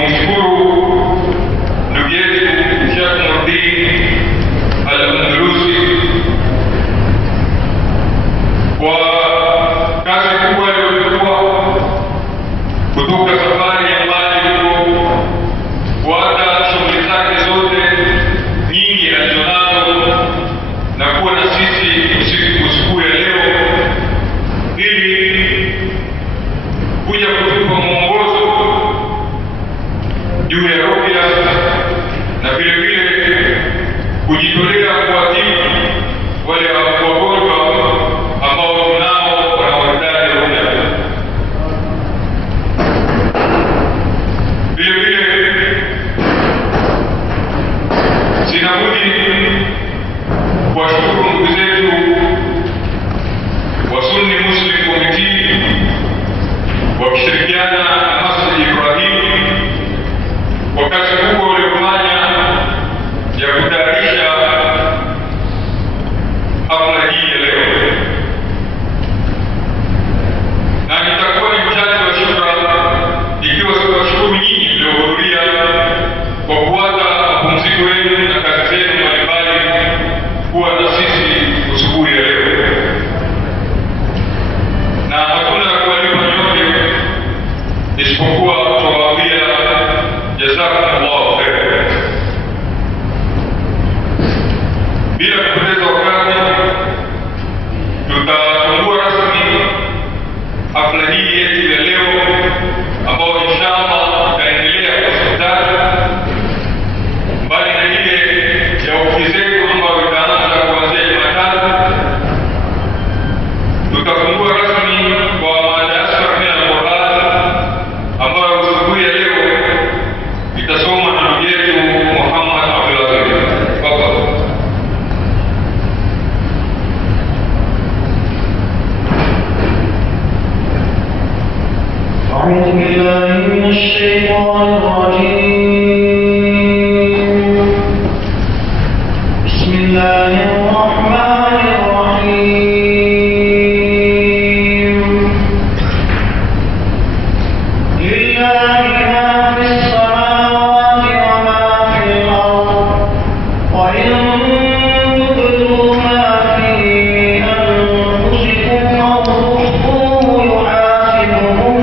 kumshukuru ndugu yetu Sheikh Nurdin Al-Andalusi kwa kazi kubwa aliyochukua kutoka safari ya mbali kuacha shughuli zake zote nyingi alizonazo na kuwa na sisi usiku ya leo ili kuja kutupa mwongozo juu ya ruqya na vile vile kujitolea kuwatibu wale wagonjwa ambao tunao wanaohitaji ruqya. Vile vile sina budi kuwashukuru ndugu zetu wa Sunni Muslim Committee wakishirikiana na Masjid Ibrahim kwa kazi kubwa waliofanya ya kutayarisha hafla hii ya leo, na nitakuwa ni mchache wa shukrani ikiwa siwashukuru nyinyi mliohudhuria kwa kuacha mapumziko yenu na kazi zenu mbalimbali kuwa na sisi usiku ya leo, na hatuna kuwalipa nyote isipokuwa tuwaambia jazakumullahu khairan. Bila kupoteza wakati, tutafungua rasmi hafla hii yetu ya leo ambayo inshallah itaendelea kwa siku tatu, mbali na ile ya ofisi zetu ambayo itaanza kuanzia Jumatatu. Tutafungua rasmi kwa madarasa ya Qur'an ambayo siku ya leo itasoma na ndugu yetu Muhammad Abdul Aziz. أعوذ بالله من الشيطان الرجيم. بسم الله الرحمن الرحيم. لله ما في السماوات وما في الأرض وإن تبدوا ما في أنفسكم أو تخفوه يحاسبكم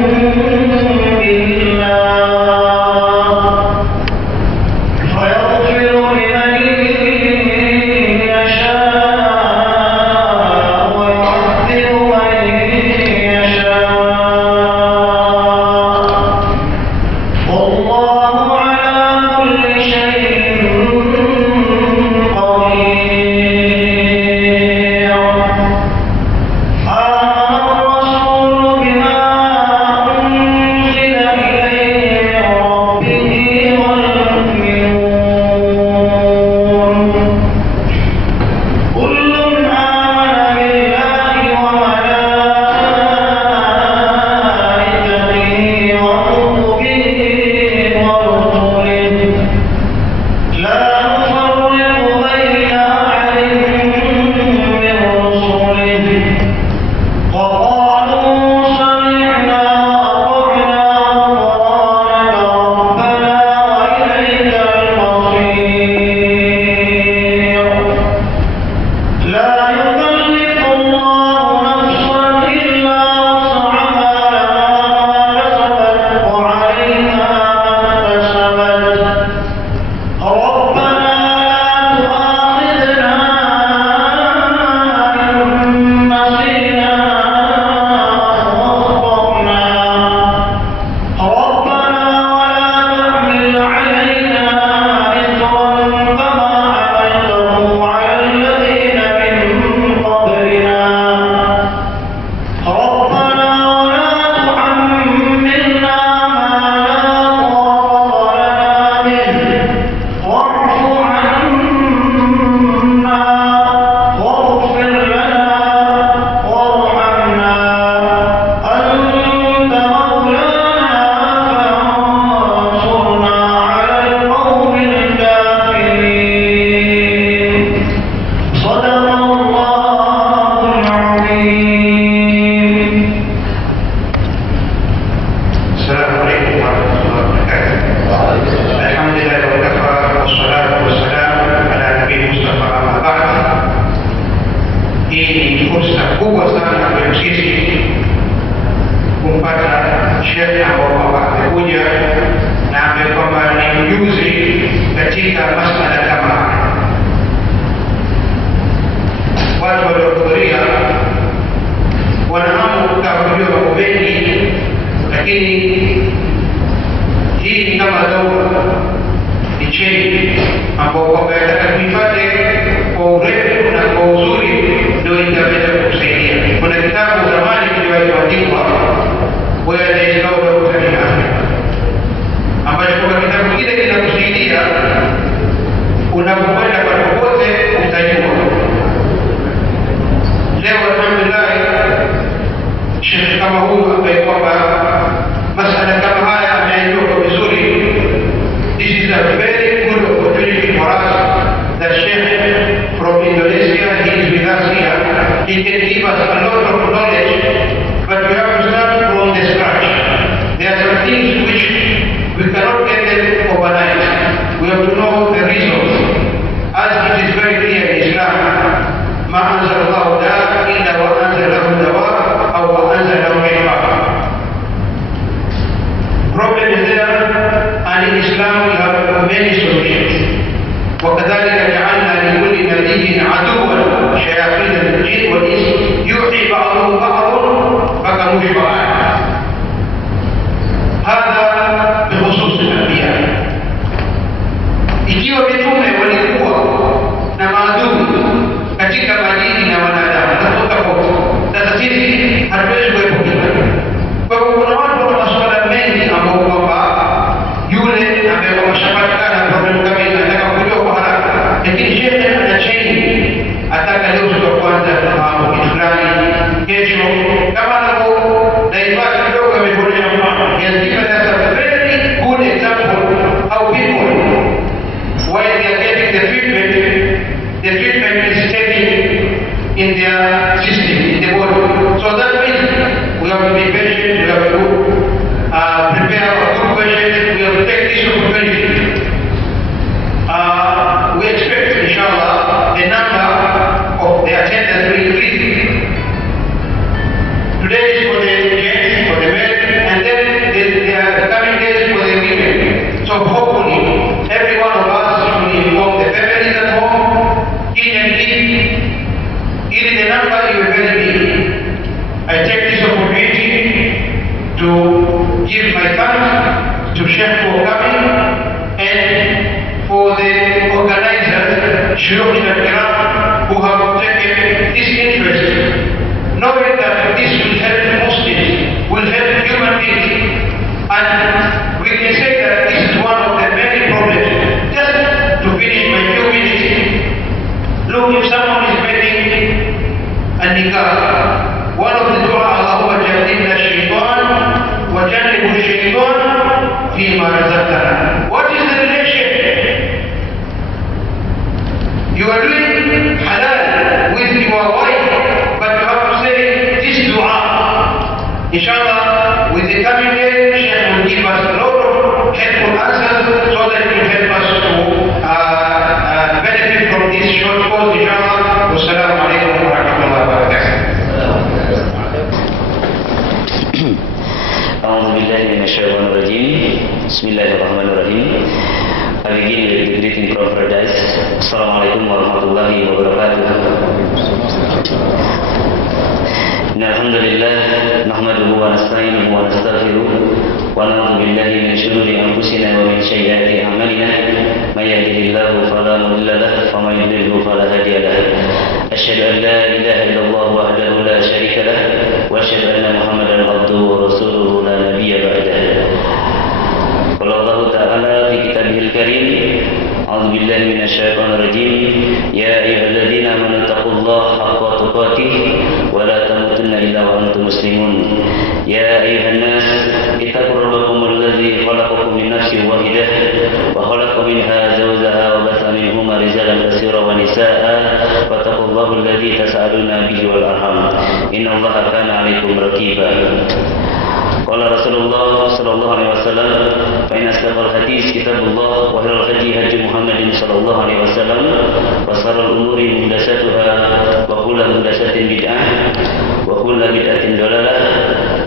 katika masala kama haya. Watu waliohudhuria wanahamu kutaka kujua mambo mengi, lakini hii ni kama daura, ni cheni ambao kwamba yataka kuifate kwa urefu na kwa uzuri, ndio itaweza kusaidia. Kuna kitabu zamani kiliwahi kuandikwa Where there is no doctor in Africa, ambacho kwa kitabu kile kinakusaidia unapokwenda kwa popote utajua. Leo alhamdulillah, shekhi kama huyu ambaye kwamba masala kama haya ameandika vizuri, this is a very good opportunity for us. The sheikh from Indonesia, he is with us here. He can give us a lot of knowledge, but we have to start from the scratch. There are some things which we cannot get them overnight. We have to know the reasons. As it is very clear in Islam, ما أنزل الله داء إلا وأنزل له دواء أو وأنزل له شفاء. Problem is there, and in Islam we have many solutions. وكذلك جعلنا لكل نبي عدوا شياطين الجن والإنس يوحي بعضهم بعضا فكانوا شفعاء. هذا بخصوص الأنبياء. Ikiwa mitume walikuwa na maadui katika majini na wanadamu tofauti, sasa sisi hatuwezi kuepuka. Kwa hivyo kuna watu wana masuala mengi ambao kwamba yule ambaye wameshapatikana problem kama hii anataka kujua kwa haraka, lakini shekhe ana cheni, ataka leo siku ya kwanza tunafahamu kitu fulani, kesho kama anapo daifati kidogo ameonyesha mfano. He has given us a very good example how people, while they are getting the treatment is taking in their system, in the body. So that means we have to be patient, we have to prepare a good question, we have to take this opportunity. We expect, inshallah, the number of the attendance will increase. Today is for the gents, for the men, and then the coming days for the women. So hopefully, every one of us should inform the families at home, kin and kin. Even the number you are very big. I take this opportunity to give my thanks to Sheikh for coming, and for the organizers, Shuyukh al-Kiram, who have taken this interest, knowing that this will help Muslims, will help human beings, and we can say that this is one of the many problems. Just to finish my few minutes, look, if someone is making a nikah, one of the dua, Allahumma jannibna shaitan wa jannibu shaitan fima razaqtana. What is the relation? You are doing halal with your wife, but you have to say this dua. Inshallah, with the coming day, Shaykh will give us a lot of helpful answers so that it will help us to benefit from this short course, inshallah. Wassalamu alaikum wa rahmatullahi wa barakatuh. أعوذ بالله من الشيطان الرجيم. بسم الله الرحمن الرحيم. I begin with the greeting from paradise. Assalamualaikum warahmatullahi wabarakatuh. Alhamdulillah, nahmaduhu wa nasta'inuhu wa nastaghfiruh wa na'udzu billahi min shururi anfusina wa min sayyiati a'malina. May yahdihillahu fala mudilla lahu wa may yudlilhu fala hadiya lahu. Asyhadu an la ilaha illallah wahdahu la syarika lahu wa asyhadu anna Muhammadan abduhu wa rasuluhu la nabiyya ba'dahu. Qala Allah ta'ala fi kitabihil karim, a'udzu billahi minasyaitonir rajim. Ya ayyuhalladzina amanu taqullaha haqqa tuqatih wa la tamutunna illa wa antum muslimun. Ya ayyuhan nas ittaqu rabbakum alladzi khalaqakum min nafsin wahidah wa khalaqa minha zawjaha wa batha minhuma rijalan katsiran wa nisaa'a wattaqullaha alladzi tas'aluna bihi wal arham innallaha kana 'alaykum raqiba. Qala Rasulullah sallallahu alaihi wasallam, fa inna asdaqal hadis kitabullah wa khairul hadi hadi Muhammadin sallallahu alaihi wasallam wa sharral umuri muhdatsatuha wa kullu muhdatsatin bid'ah wa kullu bid'atin dalalah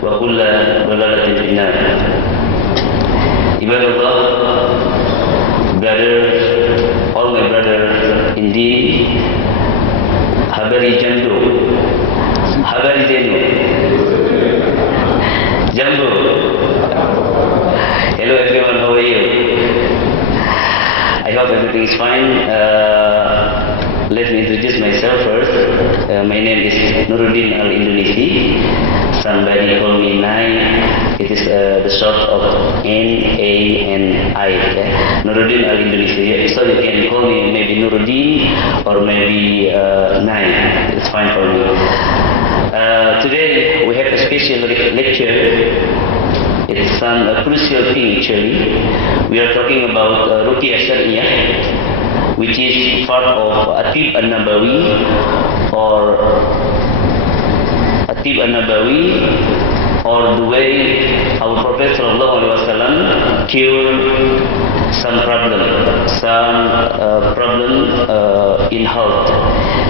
wa kullu dalalatin finnar. Ibadallah, brothers everything is fine. Let me introduce myself first. My name is Nuruddin Al-Indonesi. Somebody call me Nai. It is the short of N-A-N-I. Yeah? Nuruddin Al-Indonesi. So you can call me maybe Nuruddin or maybe Nai. It's fine for me. Today we have a special lecture. It's a crucial thing actually. We are talking about Ruqyah Syariah, which is part of Atib An-Nabawi or the way our Prophet ﷺ cured some problem in health.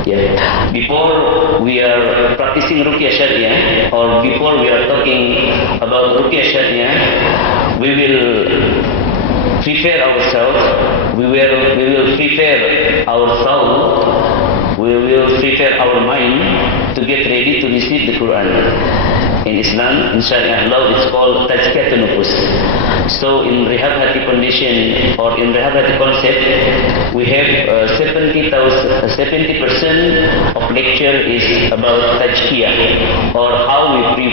Yeah. Before we are practicing Ruqyah Syariah or before we are talking about Ruqyah Syariah, we will prepare ourselves, we will prepare our soul, we will prepare our mind to get ready to receive the Quran. In Islam, in Sharia law, it's called Tazkiyatun Nufus. So in Rehab Hati condition or in Rehab Hati concept, we have 70% of lecture is about Tazkiyah or how we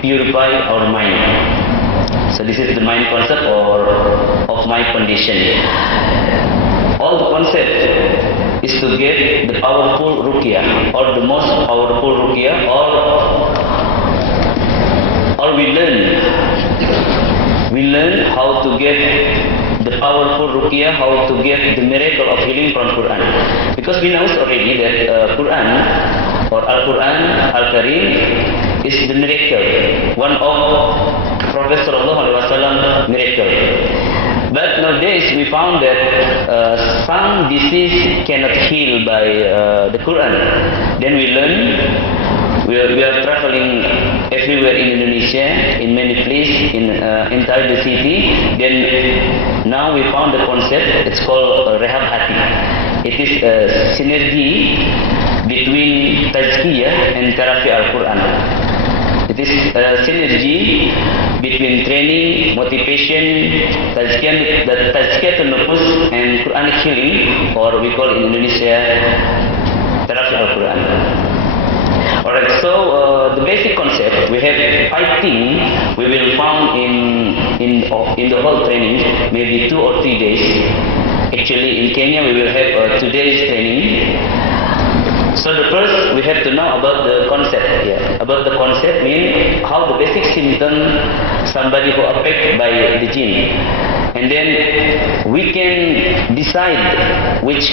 purify our mind. So this is the mind concept or of my condition. All the concept is to get the powerful ruqyah or the most powerful ruqyah or we learn how to get the powerful ruqyah, how to get the miracle of healing from Quran. Because we know already that Quran or Al-Quran, Al-Karim is the miracle, one of Prophet ﷺ miracle. But nowadays we found that some disease cannot heal by the Quran. Then we learn. We are traveling everywhere in Indonesia, in many places, in entire the city. Then now we found the concept. It's called Rehab Hati. It is a synergy between Tazkiyah and therapy Al-Quran. It is a synergy between training, motivation, Tazkiyatun Nufus and Quranic healing, or we call in Indonesia therapy Al-Quran. Alright, so the basic concept we have 5 things we will found in the whole training, maybe 2 or 3 days. Actually, in Kenya we will have 2 days training. So the first we have to know about the concept. Yeah, about the concept means how the basic symptom somebody who affected by the jinn, and then we can decide which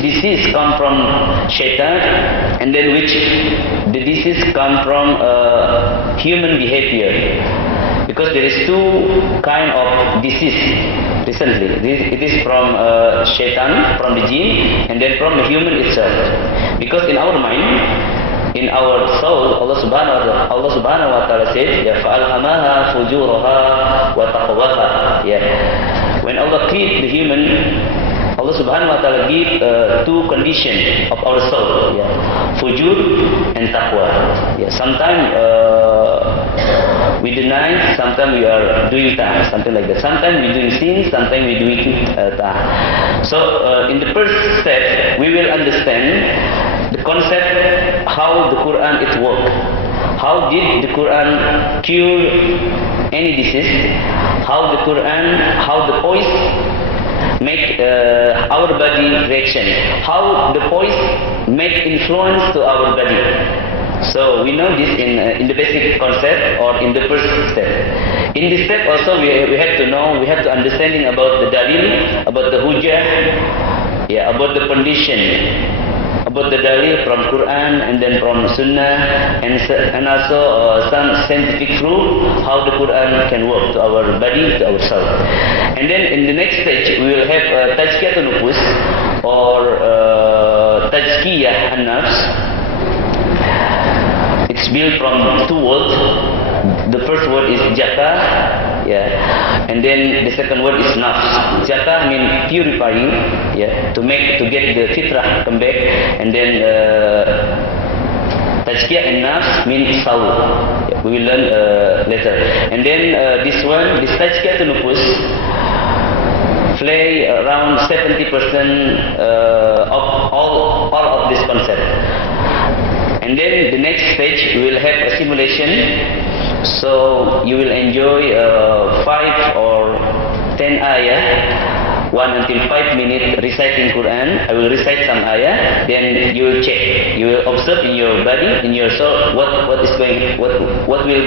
disease come from shaitan, and then which the disease come from human behavior. Because there is 2 kind of disease recently. It is from shaitan, from the jinn, and then from the human itself. Because in our mind, in our soul, Allah Subhanahu wa Taala said, "Ya fa'alhamaha fujuraha wa taqwaha." Yeah. When Allah created the human, Allah Subhanahu wa Taala give 2 conditions of our soul. Yeah. Fujur and taqwa. Yeah. Sometimes we deny, sometimes we are doing ta'ah, something like that. Sometimes we doing sin, sometimes we doing ta'ah. So in the first step, we will understand the concept how the Quran it works. How did the Quran cure any disease? How the voice make our body reaction? How the voice make influence to our body? So we know this in the basic concept or in the first step. In this step also we have to know, we have to understanding about the dalil, about the hujjah, yeah, about the condition, about the dalil from Quran and then from Sunnah, and also some scientific proof how the Quran can work to our body, to our soul. And then in the next stage we will have Tazkiyatun Nufus or Tazkiyah An-Nafs. It's built from 2 words. The first word is jaka, yeah, and then the second word is nafs. Jaka means purifying, yeah, to get the fitrah come back, and then tazkiyah and nafs means soul. Yeah, we will learn later. And then this tazkiyatun nufus, play around 70% of all of this concept. And then the next stage we will have a simulation. So you will enjoy 5 or 10 ayah, 1 until 5 minutes reciting Quran. I will recite some ayah, then you will check. You will observe in your body, in your soul, what will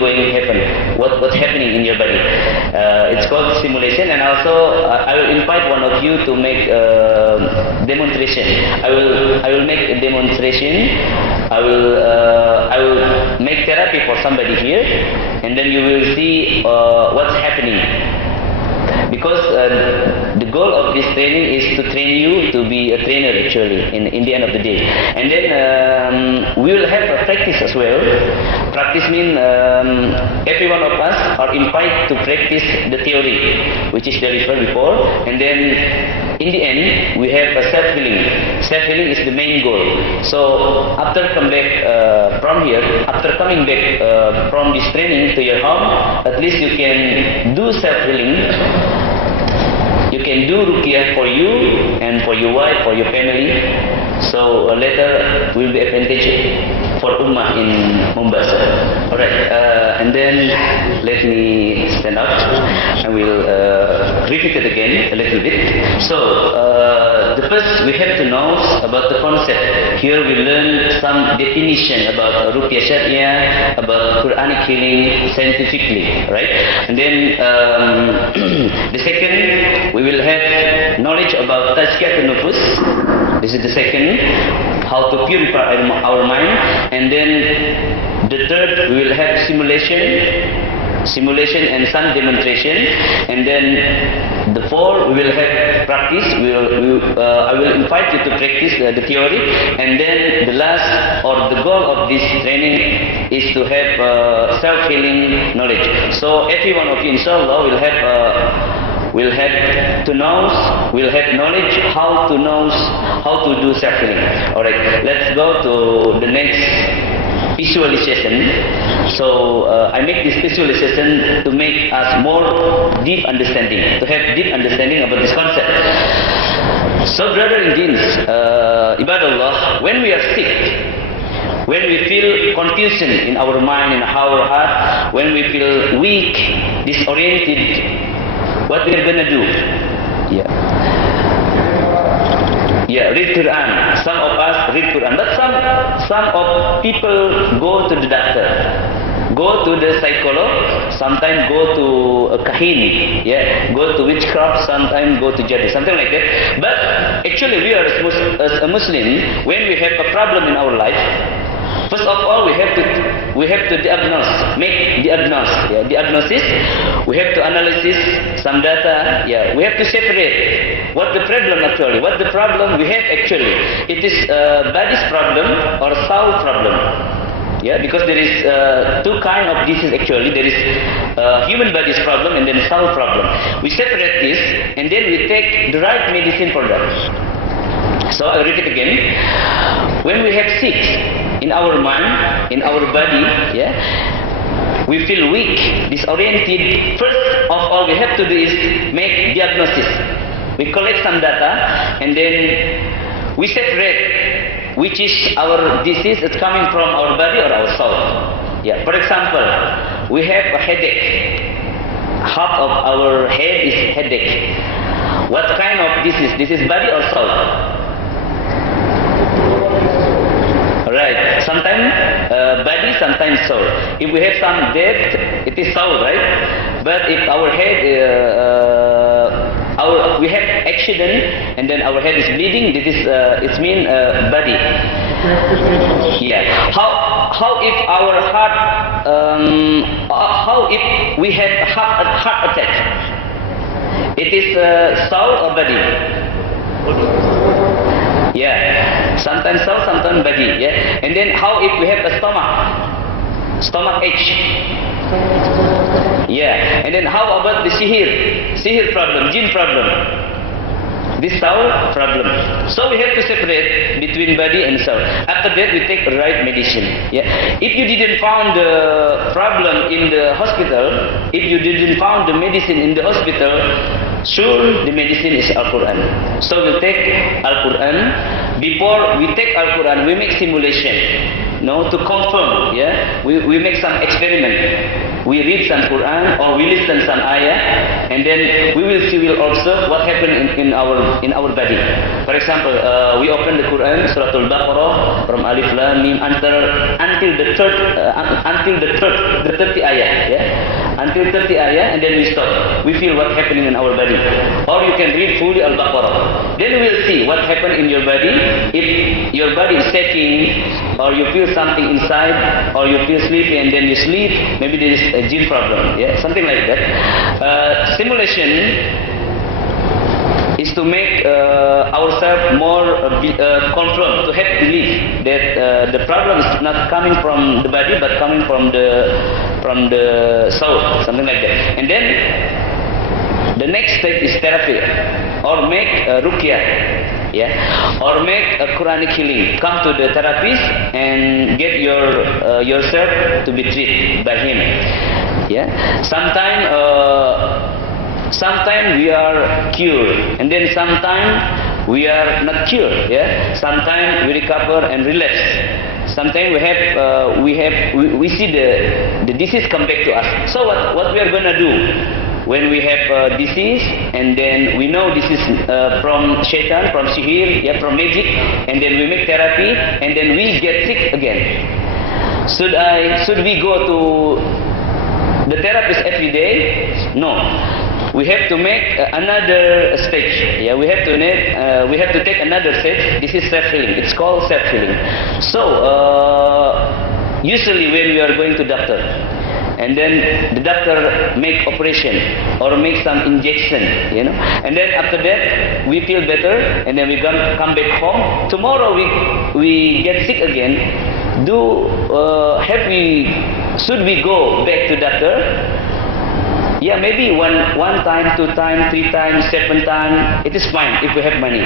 going to happen, what's happening in your body. It's called simulation. And also I will invite one of you to make demonstration. I will make a demonstration. I will make therapy for somebody here, and then you will see what's happening. Because the goal of this training is to train you to be a trainer actually in the end of the day. And then we will have a practice as well. Practice means every one of us are invited to practice the theory, which is delivered before. And then in the end, we have a self-healing. Self-healing is the main goal. So after coming back from this training to your home, at least you can do self-healing. You can do ruqyah for you and for your wife, for your family. So later will be advantage for Ummah in Mombasa. Alright, and then let me stand up and we'll repeat it again a little bit. So the first we have to know about the concept. Here we learn some definition about Ruqyah Syariah, about Quranic healing scientifically, right? And then the second we will have knowledge about Tazkiyat an-Nufus. This is the second, how to purify our mind. And then the third, we will have simulation and some demonstration. And then the fourth, we will have practice. I will invite you to practice the theory. And then the last, or the goal of this training is to have self-healing knowledge. So every one of you, inshallah, will have knowledge how to do self-healing. Alright, let's go to the next visualization. So I make this visualization to make us more deep understanding, to have deep understanding about this concept. So brother in deen, ibadallah, when we are sick, when we feel confusion in our mind, in our heart, when we feel weak, disoriented, what we are gonna do? Read Quran. Some of us read Quran, but some of people go to the doctor, go to the psychologist, sometimes go to a kahin, go to witchcraft, sometimes go to jadis, something like that. But actually, we are as a Muslim, when we have a problem in our life, first of all, we have to diagnose, make diagnosis. We have to analyze some data. We have to separate what the problem actually, what the problem we have actually. It is body's problem or soul problem. Because there is two kind of disease actually. There is human body's problem and then soul problem. We separate this and then we take the right medicine for that. So I repeat again. When we have sick in our mind, in our body, we feel weak, disoriented. First of all, we have to do is make diagnosis. We collect some data and then we separate which is our disease is coming from our body or our soul. For example, we have a headache. Half of our head is headache. What kind of disease? This is body or soul? Right. Sometimes body, sometimes soul. If we have some death, it is soul, right? But if our head, we have accident and then our head is bleeding, this is it means body. How if our heart? How if we have a heart attack? It is soul or body? Sometimes soul, sometimes body. And then how if we have a stomach ache? And then how about the sihir problem, jinn problem? This soul problem. So we have to separate between body and soul. After that we take the right medicine. If you didn't find the problem in the hospital, if you didn't find the medicine in the hospital, Sure, the medicine is Al-Quran. So we take Al-Quran. Before we take Al-Quran, we make simulation, to confirm. We make some experiment. We read some Quran or we listen some ayah, and then we will see also what happened in our body. For example, we open the Quran, Surah Al-Baqarah, from Alif Lam Mim until the 30th ayah. Until 30 ayah, and then we stop. We feel what happening in our body. Or you can read fully Al-Baqarah. Then we will see what happened in your body. If your body is shaking, or you feel something inside, or you feel sleepy and then you sleep, maybe there is a gene problem. Something like that. Simulation is to make ourselves more confirmed, to have belief that the problem is not coming from the body but coming from the soul, something like that. And then the next stage is therapy, or make ruqyah, or make a Quranic healing. Come to the therapist and get yourself to be treated by him. Sometimes we are cured, and then sometimes we are not cured. Sometimes we recover and relapse. Sometimes we see the disease come back to us. So what we are gonna do when we have disease, and then we know this is from shaitan, from sihir, from magic, and then we make therapy, and then we get sick again. Should we go to the therapist every day? No. We have to make another stage. We have to take another stage. This is self-healing. It's called self-healing. So usually when we are going to doctor, and then the doctor make operation or make some injection, and then after that we feel better, and then we come back home. Tomorrow we get sick again. Should we go back to doctor? Maybe one time, 2 times, 3 times, 7 times, it is fine if we have money.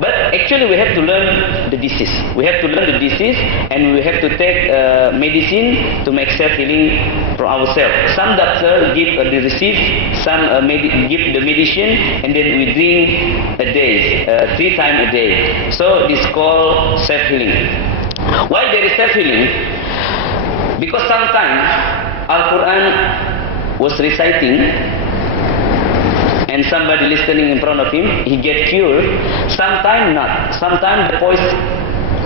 But actually we have to learn the disease. We have to learn the disease, and we have to take medicine to make self-healing for ourselves. Some doctors give the receipt, some give the medicine, and then we drink a day, 3 times a day. So this is called self-healing. Why there is self-healing? Because sometimes Al-Quran was reciting, and somebody listening in front of him, he get cured. Sometimes not. Sometimes the voice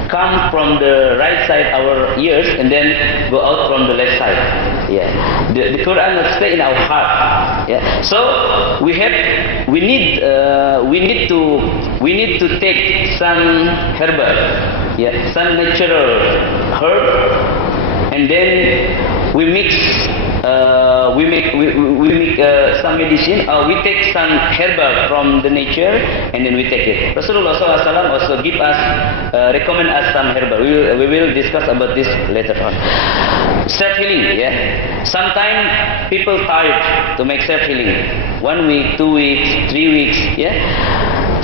come from the right side our ears and then go out from the left side. The Quran will stay in our heart. So we need to take some herbal, some natural herb, and then we mix. We make some medicine, or we take some herbal from the nature, and then we take it. Rasulullah SAW also recommend us some herbal. We will discuss about this later on. Self-healing, Sometimes people tired to make self-healing. 1 week, 2 weeks, 3 weeks,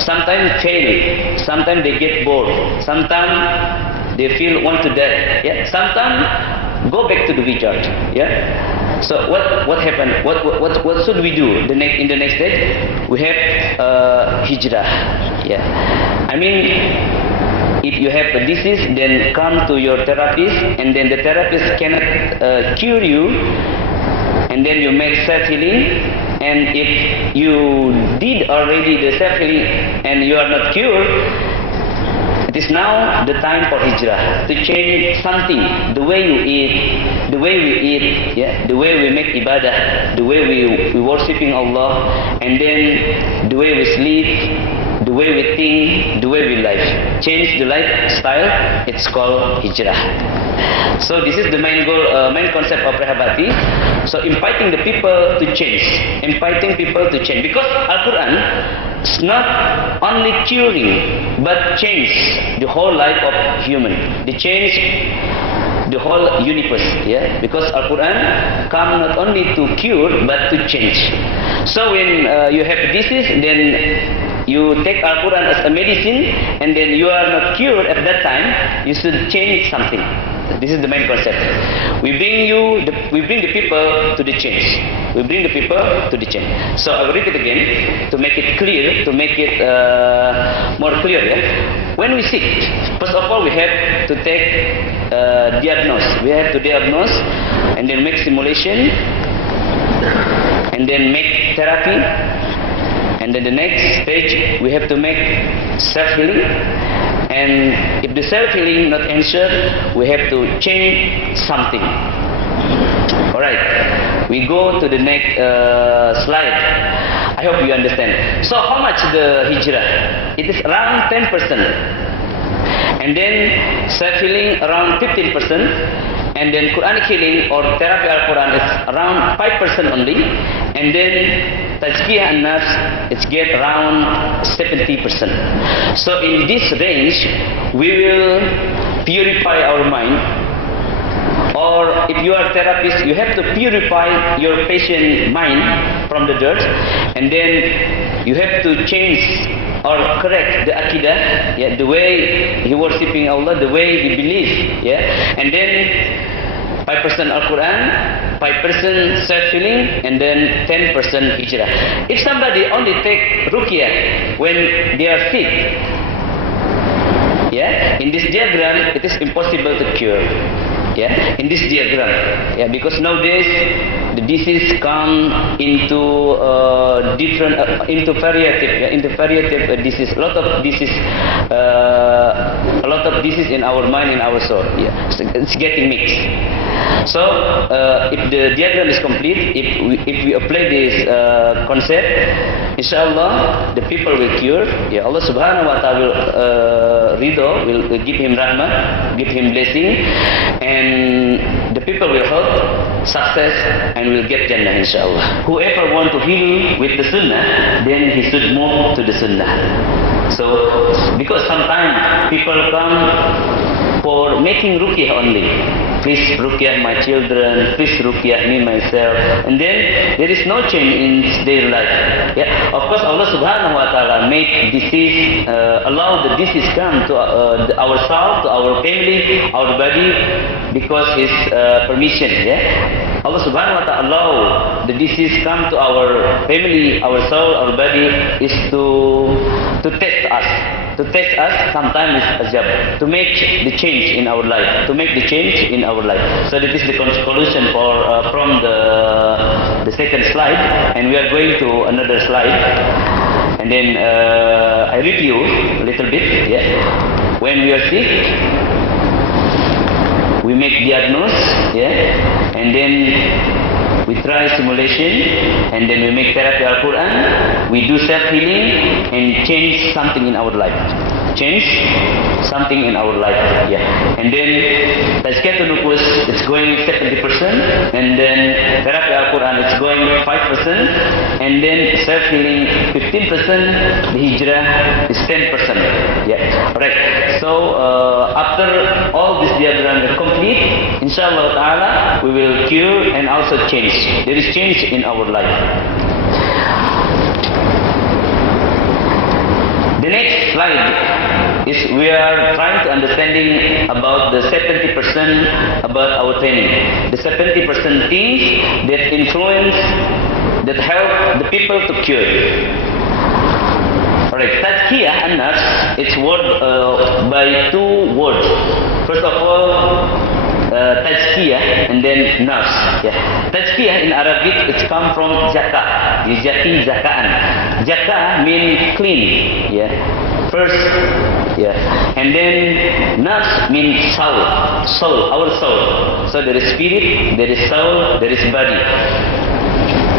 Sometimes fail. Sometimes they get bored. Sometimes they want to die. Sometimes go back to the wizard. So what happened? What should we do in the next stage? We have hijrah. I mean, if you have a disease, then come to your therapist, and then the therapist cannot cure you, and then you make self-healing. And if you did already the self-healing and you are not cured, it is now the time for hijrah, to change something, the way you eat, the way we eat, the way we make ibadah, the way we worshipping Allah, and then the way we sleep, the way we think, the way we live. Change the lifestyle, it's called hijrah. So this is the main goal, main concept of Rehabati. So inviting the people to change, because Al-Quran is not only curing, but change the whole life of human. They change the whole universe, because Al-Quran come not only to cure, but to change. So when you have disease, then you take Al-Quran as a medicine, and then you are not cured at that time, you should change something. This is the main concept. We bring the people to the change. We bring the people to the change. So I will repeat again to make it clear, to make it more clear. Yeah? When we sick, first of all we have to take diagnose. We have to diagnose and then make simulation and then make therapy. And then the next stage we have to make self-healing. And if the self-healing not answered, we have to change something. Alright, we go to the next slide. I hope you understand. So how much the hijrah? It is around 10%. And then self-healing around 15%. And then Quranic healing or therapy Al-Quran is around 5% only. And then Tazkiyah and Nafs, it's get around 70%. So in this range, we will purify our mind. Or if you are a therapist, you have to purify your patient mind from the dirt. And then you have to change or correct the Aqidah, yeah, the way he worshipping Allah, the way he believes. Yeah? And then 5% Al-Quran, 5% self-healing, and then 10% hijrah. If somebody only take ruqyah when they are sick, yeah, in this diagram it is impossible to cure. Yeah, in this diagram, yeah, because nowadays the disease come into different, into variative disease. A lot of disease in our mind, in our soul. Yeah, so it's getting mixed. So if the diagram is complete, if we apply this concept, inshallah the people will cure. Yeah, Allah Subhanahu wa Taala will give him rahmah, give him blessing, and the people will have success and will get Jannah, inshallah. Whoever want to heal with the Sunnah, then he should move to the Sunnah. So because sometimes people come for making ruqyah only. Please ruqyah my children, please ruqyah me myself, and then there is no change in their life. Yeah, of course Allah Subhanahu wa Taala made disease, allow the disease come to our soul, to our family, our body, because His permission. Yeah, Allah Subhanahu wa Taala allow the disease come to our family, our soul, our body, is to test us. To test us, sometimes is a job, to make the change in our life, to make the change in our life. So that is the conclusion from the second slide, and we are going to another slide. And then I review a little bit. Yeah, when we are sick, we make diagnosis. Yeah, and then we try simulation, and then we make therapy Al-Quran, we do self-healing, and change something in our life. Change something in our life, yeah. And then Tazkiyatun Nufus, it's going 70%, and then therapy Al-Quran, it's going 5%, and then self-healing 15%, the hijrah is 10%, yeah. Alright, so after all this diagram is complete, inshallah ta'ala, we will cure and also change. There is change in our life. The next slide is we are trying to understanding about the 70% about our training. The 70% things that influence, that help the people to cure. Alright, Tazkiyah and Nafs, it's word by two words. First of all, Tazkiyah and then Nafs. Yeah. Tazkiyah in Arabic, it's come from zakah. Yuzaki zakaan. Zakah means clean. Yeah. First, yeah. And then Nafs means soul. Soul, our soul. So there is spirit, there is soul, there is body.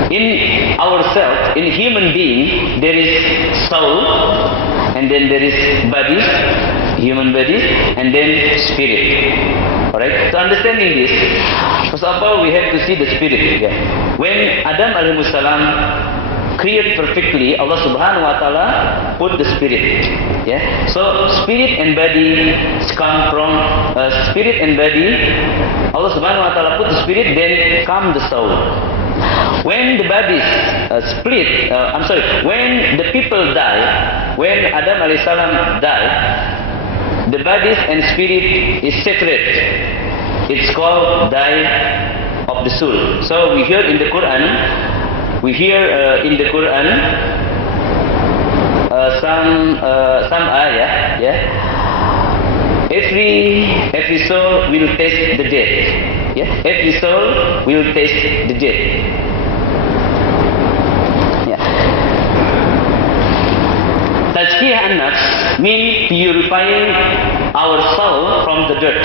In ourselves, in human being, there is soul, and then there is body, human body, and then spirit. Alright, so understanding this, first of all we have to see the spirit. Yeah. When Adam alaihi salam created perfectly, Allah Subhanahu wa Taala put the spirit. Yeah. So spirit and body come from spirit and body. Allah Subhanahu wa Taala put the spirit, then come the soul. When the bodies split, when the people die, when Adam alaihi salam died, the bodies and spirit is separate. It's called dye of the soul. So we hear in the Quran, some ayah, yeah. Every soul will taste the death. Yeah, every soul will taste the death. Yeah. Tazkiyah an-nafs means purifying our soul from the dirt.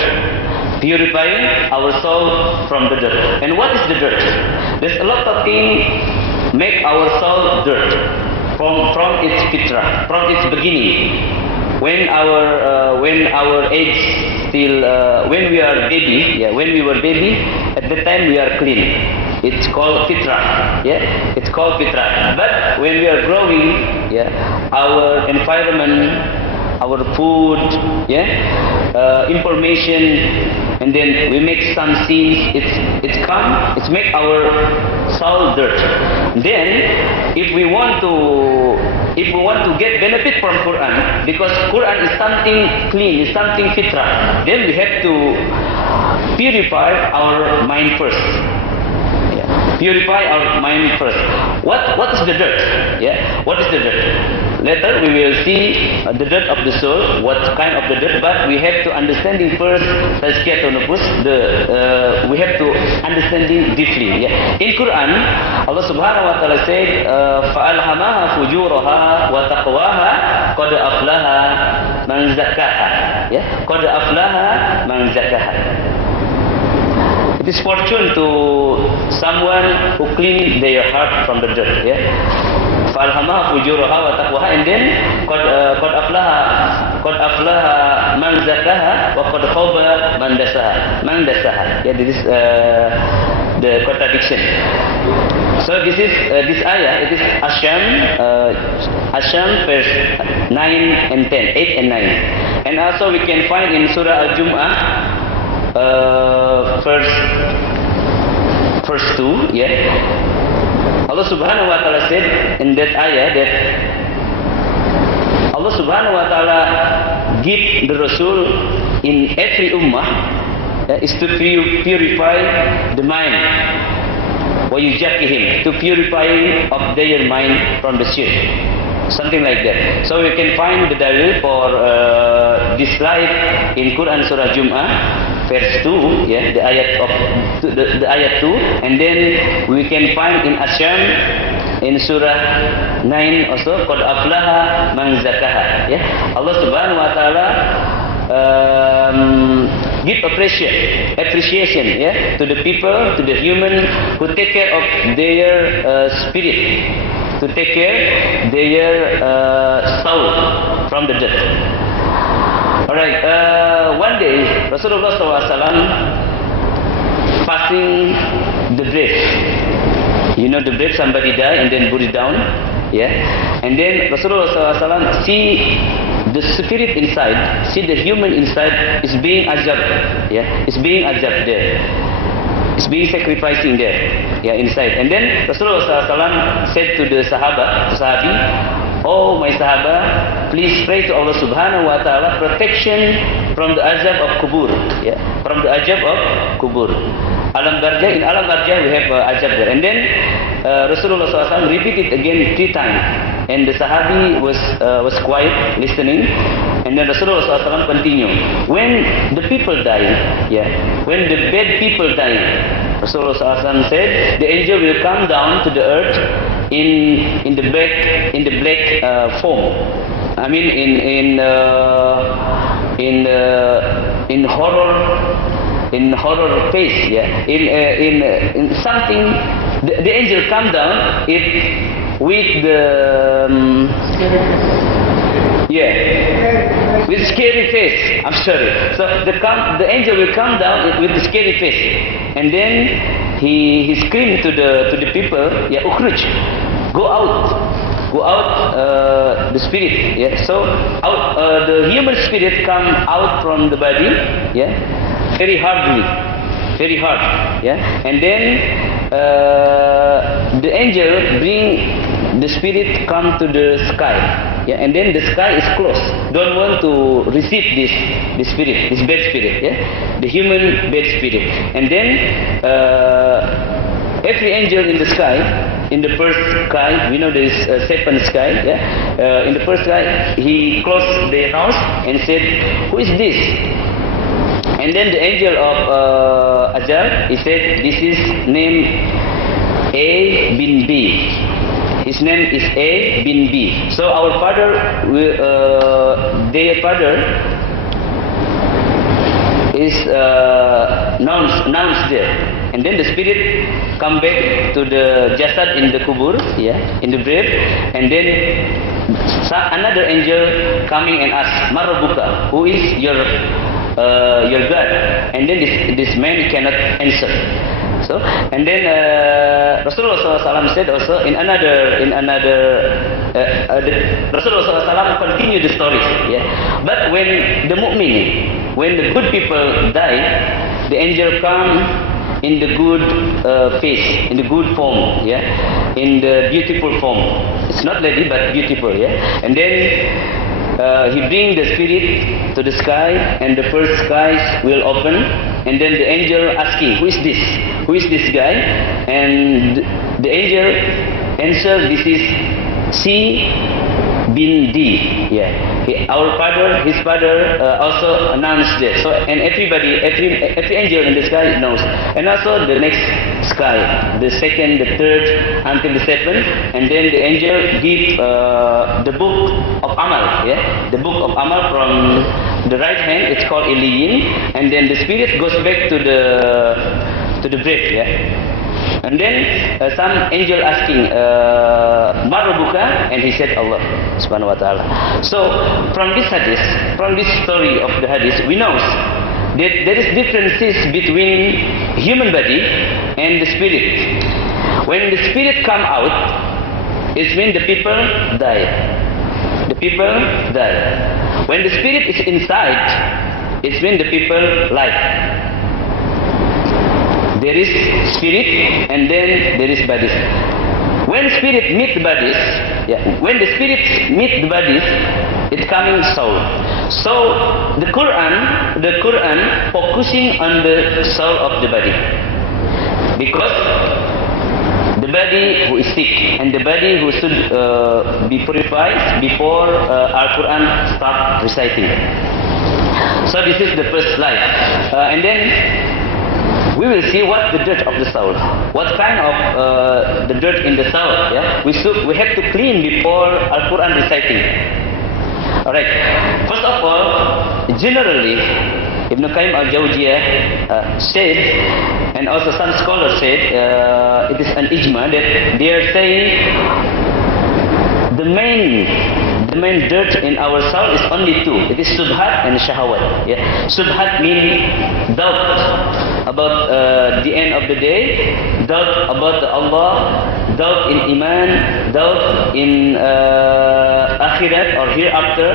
Purifying our soul from the dirt. And what is the dirt? There's a lot of things make our soul dirt from its fitrah, from its beginning. When our age still, when we are baby, yeah, when we were baby, at the time we are clean. It's called fitrah, yeah, it's called fitrah. But when we are growing, yeah, our environment, our food, yeah, information, and then we make some sins. It's make our soul dirt. Then, if we want to get benefit from Quran, because Quran is something clean, is something fitrah, then we have to purify our mind first. Yeah. Purify our mind first. What is the dirt? Yeah. What is the dirt? Later we will see the dirt of the soul, what kind of the dirt, but we have to understanding first tazkiyatun nufus, we have to understanding deeply. Yeah. In Quran, Allah Subhanahu wa Ta'ala said, فَأَلْهَمَهَا فُجُورَهَا وَتَقْوَاهَا قَدْ أَفْلَهَا مَنْ زَكَّاهَا. Yeah. قَدْ أَفْلَهَا مَنْ زَكَّاهَا. It is fortune to someone who clean their heart from the dirt. Yeah. فَأَلْهَمَهَا فُجُورَهَا وَتَقْوَاهَا, and then قَدْ أَفْلَهَا مَنْ زَكَّاهَا وَقَدْ خَابَ مَنْ دَسَّاهَا. Yeah, this is the contradiction. So this is this ayah. It is Asham verse 9 and 10, 8 and 9, and also we can find in Surah Al-Jum'ah verse 2. Yeah. Allah Subhanahu wa Ta'ala said in that ayah that Allah Subhanahu wa Ta'ala give the Rasul in every ummah is to purify the mind. وَيُجَكِّهِمْ, to purify of their mind from the shirk. Something like that. So we can find the dalil for this slide in Quran Surah Jum'ah verse 2, yeah, the ayat 2, and then we can find in Asham in Surah 9 also, Qad aflaha man zakaha. Yeah, Allah Subhanahu wa Ta'ala give appreciation, yeah, to the people, to the human who take care of their spirit, to take care their soul from the dirt. Alright, one day Rasulullah SAW passing the bread. You know the bread, somebody died and then put it down, yeah. And then Rasulullah SAW see the spirit inside, see the human inside is being azab, yeah, it's being azab there, it's being sacrificing there, yeah, inside. And then Rasulullah SAW said to the sahabi, oh my sahaba, please pray to Allah Subhanahu wa Ta'ala protection from the azab of kubur, yeah, from the azab of kubur. Alam Darjah, in Alam Darjah we have azab there. And then Rasulullah SAW repeated again 3 times, and the sahabi was quiet listening. And then Rasulullah SAW continued, when the people die, yeah, when the bad people die, Rasulullah SAW said the angel will come down to the earth in the black form. I mean in horror face, yeah. In something, the angel come down with the with scary face. I'm sorry. So the angel will come down with the scary face, and then he screamed to the people, yeah, ukhruj, go out, the spirit, yeah. So out, the human spirit come out from the body, yeah, very hard, yeah. And then the angel bring the spirit come to the sky, yeah, and then the sky is closed. Don't want to receive this spirit, this bad spirit, yeah, the human bad spirit. And then every angel in the sky, in the first sky, we know there is a second sky, yeah. In the first sky, he closed the nose and said, "Who is this?" And then the angel of Ajal, he said, "This is name A bin B. His name is A bin B." So our father, their father is announced there. And then the spirit come back to the jasad in the kubur, yeah, in the grave. And then another angel coming and ask, "Marabuka, who is your God?" And then this man cannot answer. So, and then Rasulullah SAW said also in another Rasulullah SAW continue the story. Yeah, but when the mu'min, when the good people die, the angel come in the good face, in the good form, yeah, in the beautiful form. It's not lady but beautiful, yeah. And then he bring the spirit to the sky, and the first skies will open, and then the angel asking, "Who is this? Who is this guy?" And the angel answer, "This is C bin D." Yeah, our father, his father also announced this. So, and everybody, every angel in the sky knows. And also the next sky, the second, the third, until the seventh, and then the angel give the book of Amal. Yeah, the book of Amal from the right hand. It's called Iliyin, and then the spirit goes back to the grave. Yeah. And then some angel asking, "Marabuka?" And he said, "Allah subhanahu wa ta'ala." So from this hadith, from this story of the hadith, we know that there is differences between human body and the spirit. When the spirit come out, it means the people die. The people die. When the spirit is inside, it means the people live. There is spirit and then there is bodies. When spirit meet bodies, yeah, when the spirits meet the bodies, it coming soul. So the Quran focusing on the soul of the body, because the body who is sick and the body who should be purified before Al-Quran start reciting. So this is the first slide, and then we will see what the dirt of the soul, what kind of the dirt in the soul. Yeah, we have to clean before Al-Quran reciting. All right. First of all, generally, Ibn Qayyim al-Jawziyah said, and also some scholars said, it is an ijma that they are saying the main dirt in our soul is only two. It is subhat and shahawat. Yeah. Subhat means doubt about the end of the day, doubt about Allah, doubt in iman, doubt in akhirat or hereafter,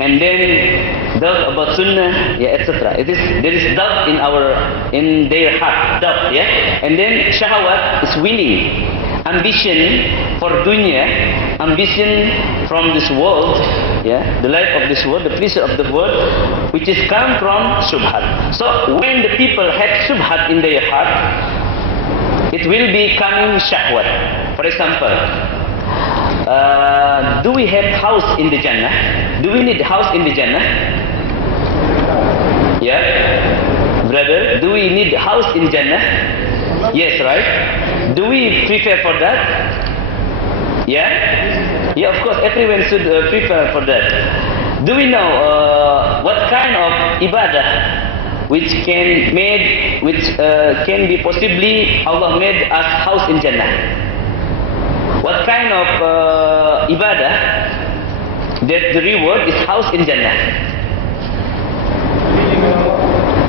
and then doubt about sunnah, yeah, etc. There is doubt in their heart, doubt, yeah. And then shahawat is willing, ambition for dunya, ambition from this world, yeah, the life of this world, the pleasure of the world, which is come from subhat. So when the people have subhat in their heart, it will be coming shahwat. For example, do we have house in the Jannah? Do we need house in the Jannah? Yeah, brother, do we need house in Jannah? Yes, right? Do we prepare for that? Yeah? Yeah, of course, everyone should prepare for that. Do we know what kind of ibadah which can be possibly Allah made us house in Jannah? What kind of ibadah that the reward is house in Jannah?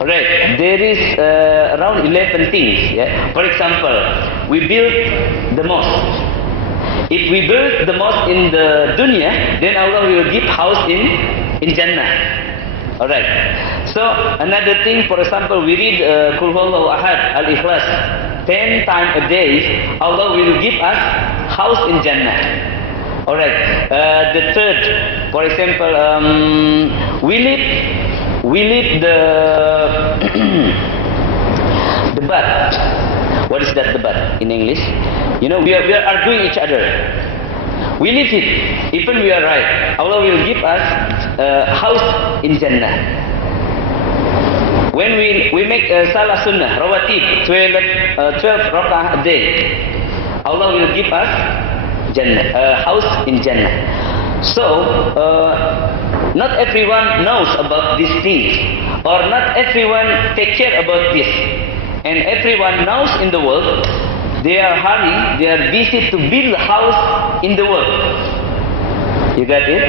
Alright, there is around 11 things. Yeah? For example, we build the mosque. If we build the mosque in the dunya, then Allah will give house in Jannah. Alright. So another thing, for example, we read Qul Huwallahu Ahad, Al-Ikhlas. 10 times a day, Allah will give us house in Jannah. Alright, the third, for example, we live the the bad. What is that, the bad in English? You know, we are arguing each other. We live it, even we are right. Allah will give us a house in Jannah. When we make Salah Sunnah, Rawatib, 12 rak'ah a day, Allah will give us Jannah, a house in Jannah. So, not everyone knows about these things, or not everyone take care about this. And everyone knows in the world, they are hurrying, they are busy to build a house in the world. You got it?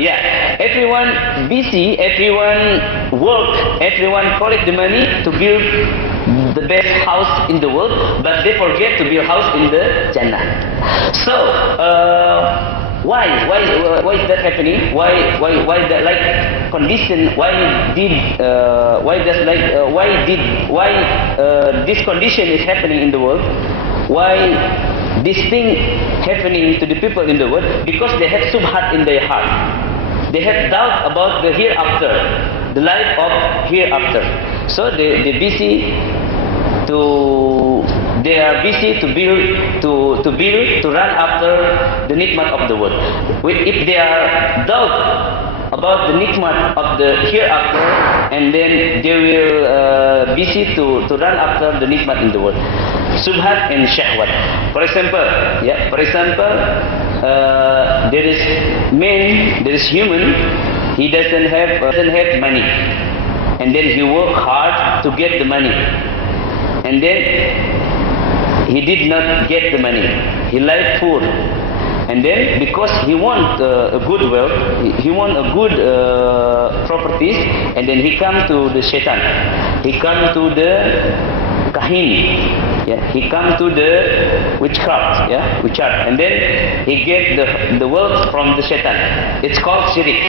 Yeah, everyone busy, everyone work, everyone collect the money to build the best house in the world, but they forget to build house in the Jannah. So, why is that happening? Why that like condition? Why this condition is happening in the world? Why this thing happening to the people in the world? Because they have subhat in their heart. They have doubt about the hereafter, the life of hereafter. So they are busy to build to run after the nikmat of the world. If they are doubt about the nikmat of the hereafter, and then they will busy to run after the nikmat in the world. Subhat and shahwat. For example, there is man, there is human. He doesn't have money, and then he work hard to get the money, and then he did not get the money. He lied poor, and then because he want a good wealth, he want a good properties, and then he come to the shaitan. He come to the kahin. Yeah, he come to the witchcraft. Yeah, witchcraft, and then he get the wealth from the shaitan. It's called shirik.